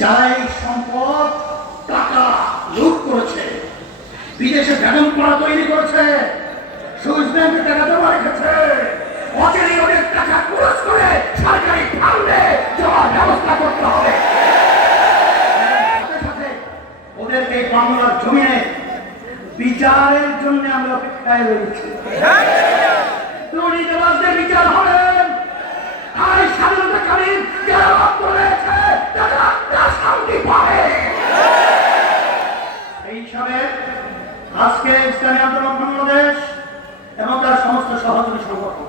যারা এই সম্পদ টাকা লুট করেছে। বিদেশে ড্রাগন পড়া তৈরি করেছে। সুইস ব্যাংকে টাকা জমা রেখেছে। ক্রস করে বিচারের জন্য আমরা বিচার হবেন আর স্বাধীনতাকালীন যারা রক্ত রয়েছে তারা আত্মার শান্তি পাবে এই হিসাবে আজকে ইসলামী আন্দোলন বাংলাদেশ এবং তার সমস্ত সহযোগী সংগঠন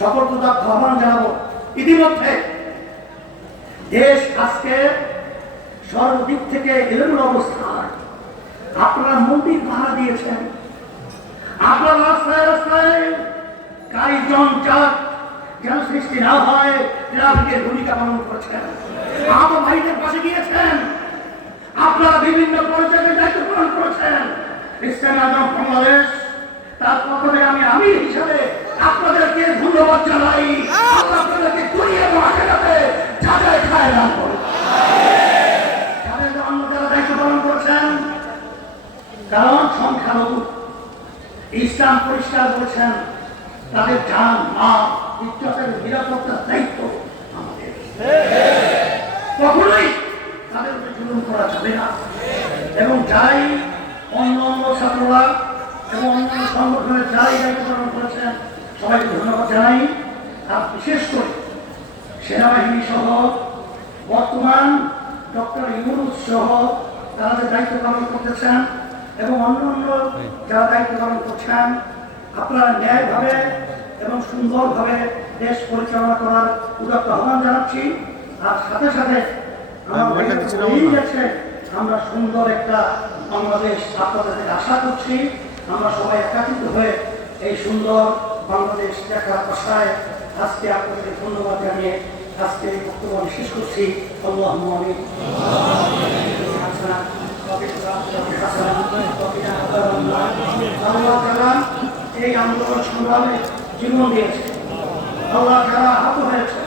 সকলকে তার আহ্বান জানাব। ইতিমধ্যে দেশ আজকে সর্বদিক থেকে এলোমেলো অবস্থায়। আপনারা মন্দির ভাড়া দিয়েছেন। আপনার রাস্তায় রাস্তায় যেন সৃষ্টি না হয় ট্রাফিকের ভূমিকা পালন করেছেন। আমার ভাইদের পাশে গিয়েছেন। আপনারা বিভিন্ন পরিচয়ের দায়িত্ব পালন করেছেন। ইসলামী আন্দোলন বাংলাদেশ, তার পক্ষ আমি আমি হিসাবে আপনাদেরকে ধন্যবাদ জানাই আল্লাহ আপনাদেরকে দুনিয়া এবং আখেরাতে যাচাই খায় দান করুন যাদের অন্য যারা দায়িত্ব পালন করেছেন কারণ সংখ্যালঘু ইসলাম পরিষ্কার করেছেন তাদের জান, মা, ইজ্জতের নিরাপত্তার দায়িত্ব কখনোই তাদের উপরে জুলুম করা যাবে না। এবং যাই অন্য অন্য ছাত্ররা এবং অন্য সংগঠনের যাই দায়িত্ব পালন করেছেন, সবাইকে ধন্যবাদ জানাই। আর বিশেষ করে সেনাবাহিনী সহ বর্তমান ডক্টর ইউনুস সহ তারা যে দায়িত্ব পালন করতেছেন এবং অন্য অন্য যারা দায়িত্ব পালন করছেন আপনারা ন্যায়ভাবে এবং সুন্দরভাবে দেশ পরিচালনা করার উদাত্ত আহ্বান জানাচ্ছি। আর সাথে সাথে আমার সুন্দর একটা বাংলাদেশ আপনাদের আশা করছি। আমরা সবাই একাত্রিত হয়ে এই সুন্দর বাংলাদেশ দেখার আশায় আজকে আপনাদের ধন্যবাদ জানিয়ে আজকে এই বক্তব্য আমি শেষ করছি। আল্লাহ আমি আল্লাহ তারা এই আন্দোলন সংগ্রামে জীবন দিয়েছে আল্লাহ তারা আহত হয়েছে